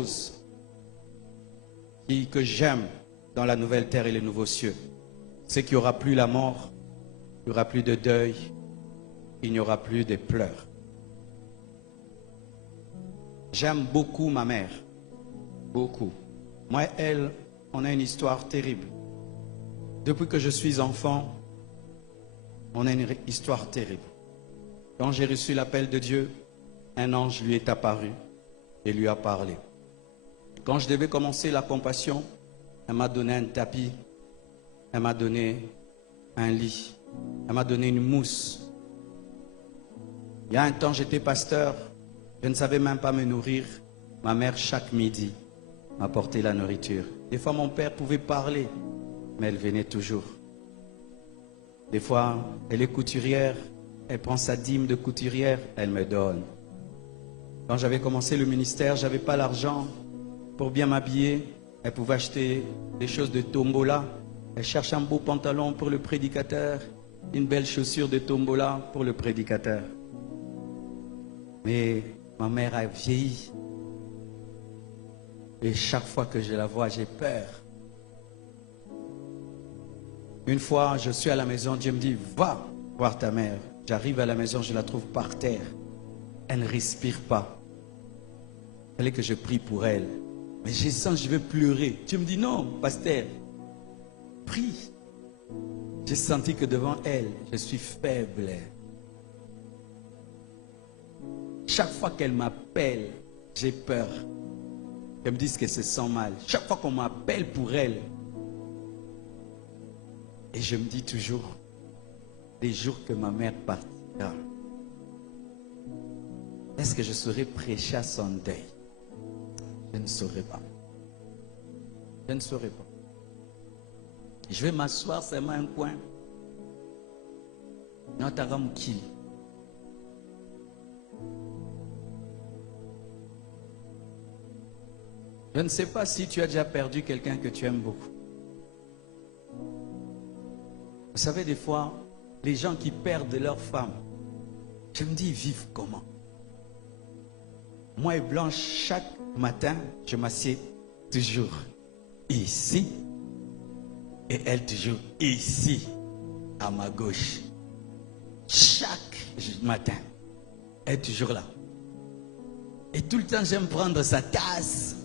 chose que j'aime dans la nouvelle terre et les nouveaux cieux, c'est qu'il n'y aura plus la mort, il n'y aura plus de deuil, il n'y aura plus de pleurs. J'aime beaucoup ma mère, beaucoup. Moi et elle, on a une histoire terrible. Depuis que je suis enfant, on a une histoire terrible. Quand j'ai reçu l'appel de Dieu, un ange lui est apparu et lui a parlé. Quand je devais commencer la compassion, elle m'a donné un tapis, elle m'a donné un lit, elle m'a donné une mousse. Il y a un temps, j'étais pasteur, je ne savais même pas me nourrir. Ma mère, chaque midi, m'apportait la nourriture. Des fois, mon père pouvait parler, mais elle venait toujours. Des fois, elle est couturière, elle prend sa dîme de couturière, elle me donne. Quand j'avais commencé le ministère, je n'avais pas l'argent pour bien m'habiller. Elle pouvait acheter des choses de tombola. Elle cherche un beau pantalon pour le prédicateur, une belle chaussure de tombola pour le prédicateur. Mais ma mère a vieilli. Et chaque fois que je la vois, j'ai peur. Une fois, je suis à la maison, Dieu me dit, va voir ta mère. J'arrive à la maison, je la trouve par terre. Elle ne respire pas. Il fallait que je prie pour elle. Mais je sens que je vais pleurer. Dieu me dit, non, pasteur, prie. J'ai senti que devant elle, je suis faible. Chaque fois qu'elle m'appelle, j'ai peur. Elle me dit que se sent mal. Chaque fois qu'on m'appelle pour elle, et je me dis toujours, les jours que ma mère partira, est-ce que je saurais prêcher à son deuil? Je ne saurais pas. Je ne saurais pas. Je vais m'asseoir seulement un coin. Notaramukili. Je ne sais pas si tu as déjà perdu quelqu'un que tu aimes beaucoup. Vous savez, des fois, les gens qui perdent leur femme, je me dis, ils vivent comment? Moi et Blanche, chaque matin, je m'assieds toujours ici et elle toujours ici, à ma gauche. Chaque matin, elle est toujours là. Et tout le temps, j'aime prendre sa tasse.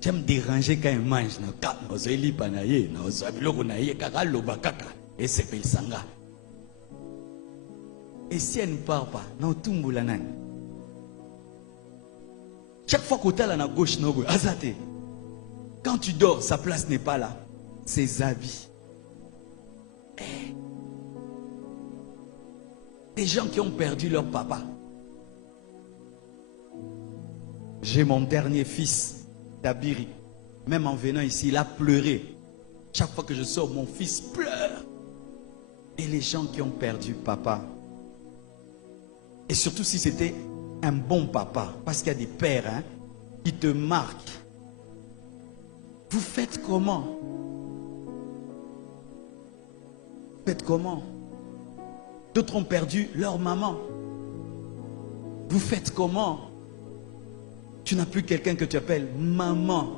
J'aime déranger quand elle mange. Et si elle ne part pas, chaque fois que tu es à la gauche, quand tu dors, sa place n'est pas là. Ses habits. Des gens qui ont perdu leur papa. J'ai mon dernier fils, Dabiri. Même en venant ici, il a pleuré. Chaque fois que je sors, mon fils pleure. Et les gens qui ont perdu papa. Et surtout si c'était un bon papa. Parce qu'il y a des pères qui te marquent. Vous faites comment? Vous faites comment? D'autres ont perdu leur maman. Vous faites comment? Tu n'as plus quelqu'un que tu appelles maman.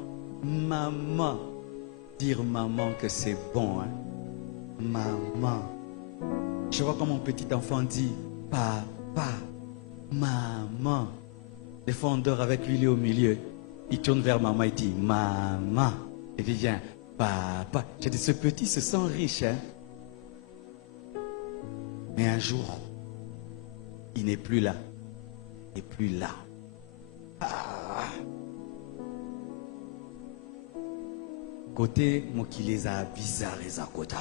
Maman. Dire maman que c'est bon. Maman. Je vois comme mon petit enfant dit papa, maman. Des fois on dort avec lui, il est au milieu. Il tourne vers maman et dit maman. Et puis viens, papa. J'ai dit, ce petit se sent riche. Mais un jour, il n'est plus là. Il n'est plus là. Côté Mokileza bizarre et Zakota.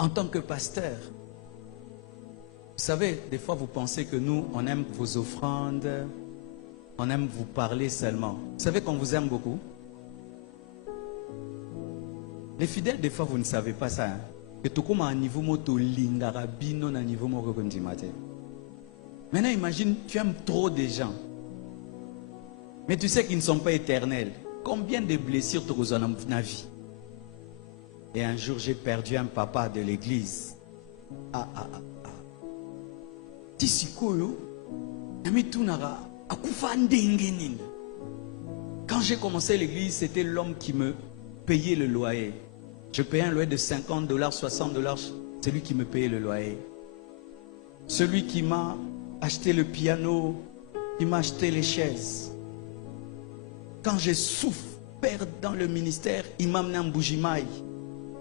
En tant que pasteur, vous savez, des fois vous pensez que nous, on aime vos offrandes, on aime vous parler seulement. Vous savez qu'on vous aime beaucoup? Les fidèles, des fois, vous ne savez pas ça. Que tout comme à niveau moto lingarabino na niveau moko matin. Maintenant, imagine, tu aimes trop des gens. Mais tu sais qu'ils ne sont pas éternels. Combien de blessures te causent dans la vie? Et un jour, j'ai perdu un papa de l'église. Tisikoyo, nami tunara, Quand j'ai commencé l'église, c'était l'homme qui me payait le loyer. Je payais un loyer de $50, $60. C'est lui qui me payait le loyer. Celui qui m'a acheté le piano, qui m'a acheté les chaises. Quand j'ai souffert dans le ministère, il m'a amené en Bougimaï.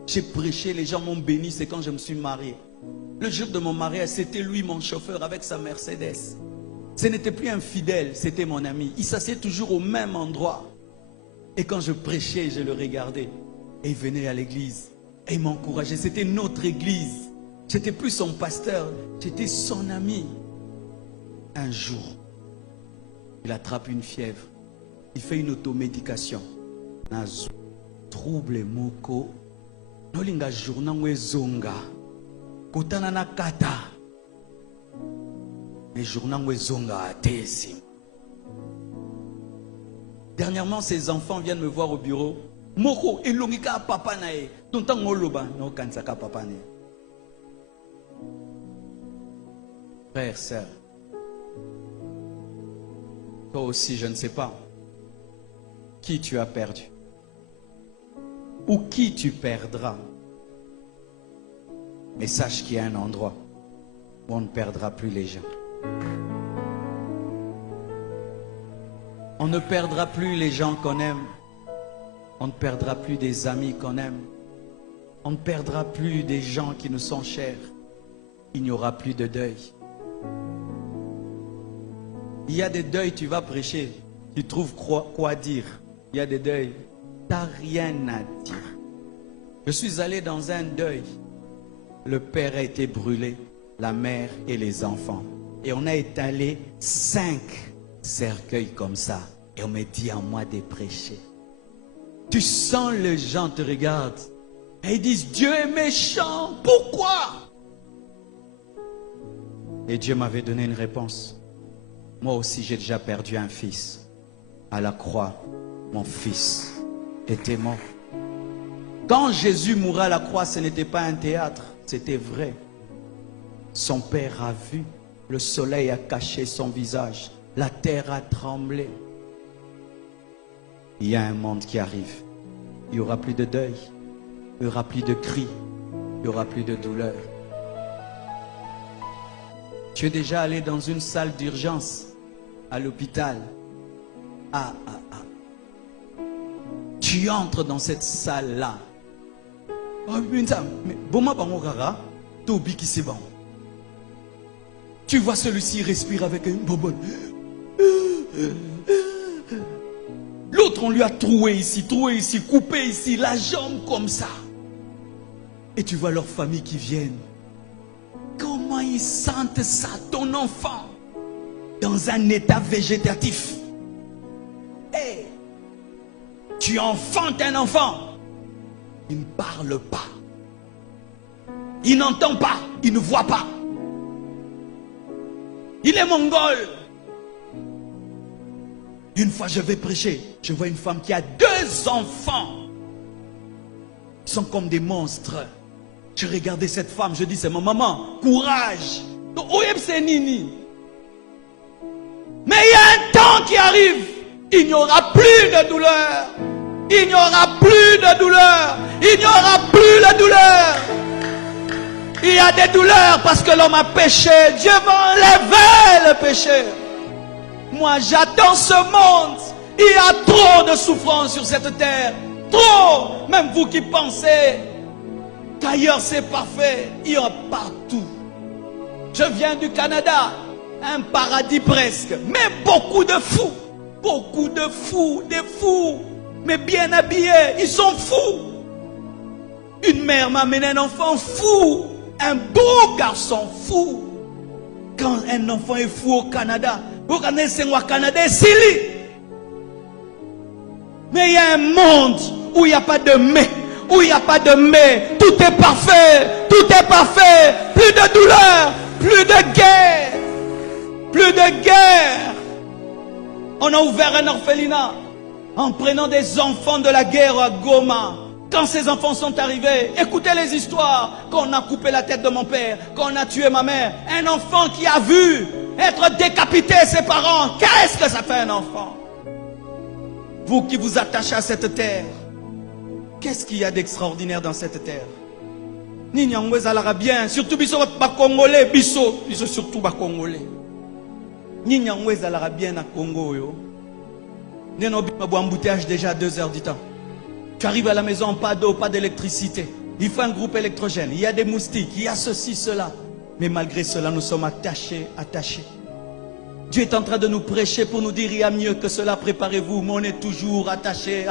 J'ai prêché, les gens m'ont béni, c'est quand je me suis marié. Le jour de mon mariage, c'était lui mon chauffeur avec sa Mercedes. Ce n'était plus un fidèle, c'était mon ami. Il s'asseyait toujours au même endroit. Et quand je prêchais, je le regardais. Et il venait à l'église. Et il m'encourageait. C'était notre église. J'étais plus son pasteur, j'étais son ami. Un jour, il attrape une fièvre. Il fait une automédication. Trouble moko. Nolinga journa zonga. Kotana na kata. Mais journa zonga atesi. Dernièrement, ses enfants viennent me voir au bureau. Moko elongika papa nae. Tonta ngoloba no kansaka papa nae. Frère, sœur, toi aussi, je ne sais pas qui tu as perdu ou qui tu perdras. Mais sache qu'il y a un endroit où on ne perdra plus les gens. On ne perdra plus les gens qu'on aime. On ne perdra plus des amis qu'on aime. On ne perdra plus des gens qui nous sont chers. Il n'y aura plus de deuil. Il y a des deuils, tu vas prêcher, tu trouves quoi dire. Il y a des deuils, tu n'as rien à dire. Je suis allé dans un deuil. Le père a été brûlé, la mère et les enfants. Et on a étalé 5 cercueils comme ça. Et on me dit à moi de prêcher. Tu sens les gens te regardent. Et ils disent, Dieu est méchant, pourquoi? Et Dieu m'avait donné une réponse. Moi aussi, j'ai déjà perdu un fils. À la croix, mon fils était mort. Quand Jésus mourait à la croix, ce n'était pas un théâtre, c'était vrai. Son père a vu, le soleil a caché son visage, la terre a tremblé. Il y a un monde qui arrive. Il n'y aura plus de deuil, il n'y aura plus de cris, il n'y aura plus de douleur. Tu es déjà allé dans une salle d'urgence à l'hôpital. Tu entres dans cette salle-là. Tu vois celui-ci respirer avec une bonbonne. L'autre, on lui a troué ici, coupé ici, la jambe comme ça. Et tu vois leur famille qui viennent. Comment ils sentent ça, ton enfant, dans un état végétatif? Hey, tu enfantes un enfant. Il ne parle pas. Il n'entend pas. Il ne voit pas. Il est mongol. Une fois, je vais prêcher. Je vois une femme qui a 2 enfants. Ils sont comme des monstres. Je regardais cette femme, je dis, c'est ma maman, courage. Mais il y a un temps qui arrive, il n'y aura plus de douleur. Il n'y aura plus de douleur. Il n'y aura plus de douleur. Il y a des douleurs parce que l'homme a péché. Dieu va enlever le péché. Moi, j'attends ce monde. Il y a trop de souffrance sur cette terre. Trop. Même vous qui pensez qu'ailleurs c'est parfait, il y a partout. Je viens du Canada, un paradis presque, mais beaucoup de fous, des fous, mais bien habillés, ils sont fous. Une mère m'a amené un enfant fou, un beau garçon fou. Quand un enfant est fou au Canada, au Canada, c'est mais il y a un monde où il n'y a pas de mais. Où il n'y a pas de mais, tout est parfait, plus de douleur, plus de guerre, On a ouvert un orphelinat en prenant des enfants de la guerre à Goma. Quand ces enfants sont arrivés, écoutez les histoires, qu'on a coupé la tête de mon père, qu'on a tué ma mère, un enfant qui a vu Être décapité, ses parents, qu'est-ce que ça fait un enfant? Vous qui vous attachez à cette terre, qu'est-ce qu'il y a d'extraordinaire dans cette terre? Ninyangwe zalara bien, surtout biso ba Congolais, biso surtout ba Congolais. Ninyangwe zalara bien à Congo yo. Neno bima bo embouteillage déjà à 2 h du temps. Tu arrives à la maison, pas d'eau, pas d'électricité. Il faut un groupe électrogène, il y a des moustiques, il y a ceci, cela. Mais malgré cela, nous sommes attachés. Dieu est en train de nous prêcher pour nous dire il y a mieux que cela, préparez-vous. Mais on est toujours attachés.